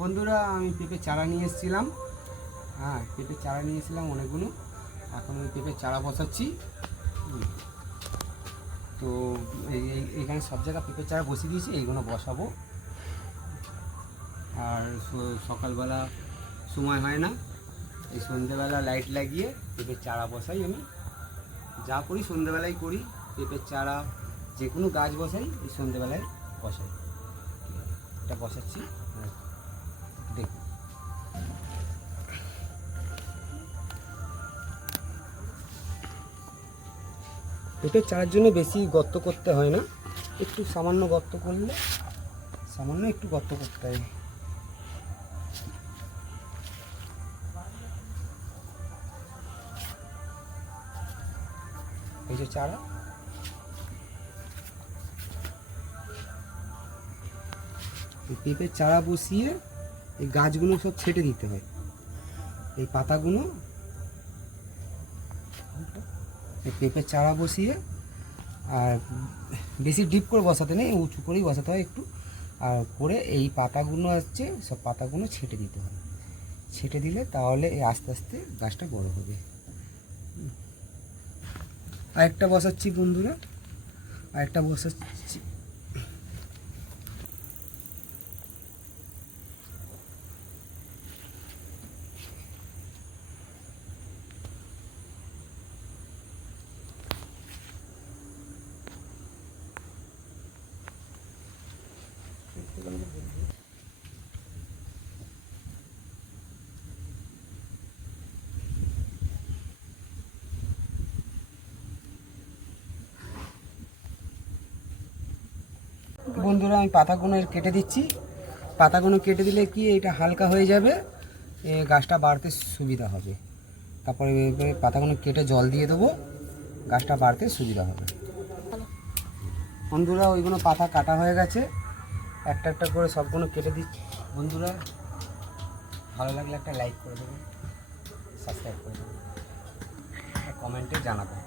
বন্ধুরা আমি পেঁপে চারা নিয়ে এসেছিলাম। হ্যাঁ, পেঁপে চারা নিয়ে এসেছিলাম অনেকগুলো। এখন ওই পেঁপে চারা বসাচ্ছি। তো এইখানে সব জায়গায় পেঁপে চারা বসিয়ে দিয়েছি, এইগুলো বসাবো। আর সকালবেলা সময় হয় না, এই সন্ধ্যেবেলা লাইট লাগিয়ে পেঁপের চারা বসাই। আমি যা করি সন্ধ্যেবেলায় করি, পেঁপের চারা যে কোনো গাছ বসাই এই সন্ধ্যেবেলায় বসাই। এটা বসাচ্ছি, দেখুন। পেঁপের চারার জন্য বেশি গর্ত করতে হয় না, একটু সামান্য গর্ত করলে, সামান্য একটু গর্ত করতে হয়। এই যে চারা, এই পেঁপের চারা বসিয়ে এই গাছগুলো সব ছেটে দিতে হয়। এই পাতাগুলো, এই পেঁপের চারা বসিয়ে, আর বেশি ডিপ করে বসাতে নেই, উঁচু করেই বসাতে হয় একটু। আর করে এই পাতাগুলো হচ্ছে সব পাতাগুলো ছেটে দিতে হয়। ছেটে দিলে তাহলে এই আস্তে আস্তে গাছটা বড় হবে। আরেকটা বসাচ্ছি বন্ধুরা, আরেকটা বসাচ্ছি। বন্ধুরা আমি পাতাগুলো কেটে দিচ্ছি। পাতাগুলো কেটে দিলে কি এটা হালকা হয়ে যাবে, গাছটা বাড়তে সুবিধা হবে। তারপরে পাতাগুলো কেটে জল দিয়ে দেবো, গাছটা বাড়তে সুবিধা হবে। বন্ধুরা ওইগুলো পাতা কাটা হয়ে গেছে, একটা একটা করে সবগুলো কেটে দিচ্ছি। বন্ধুরা ভালো লাগলে একটা লাইক করে দেবেন, সাবস্ক্রাইব করে দেবেন, কমেন্টে জানাবেন।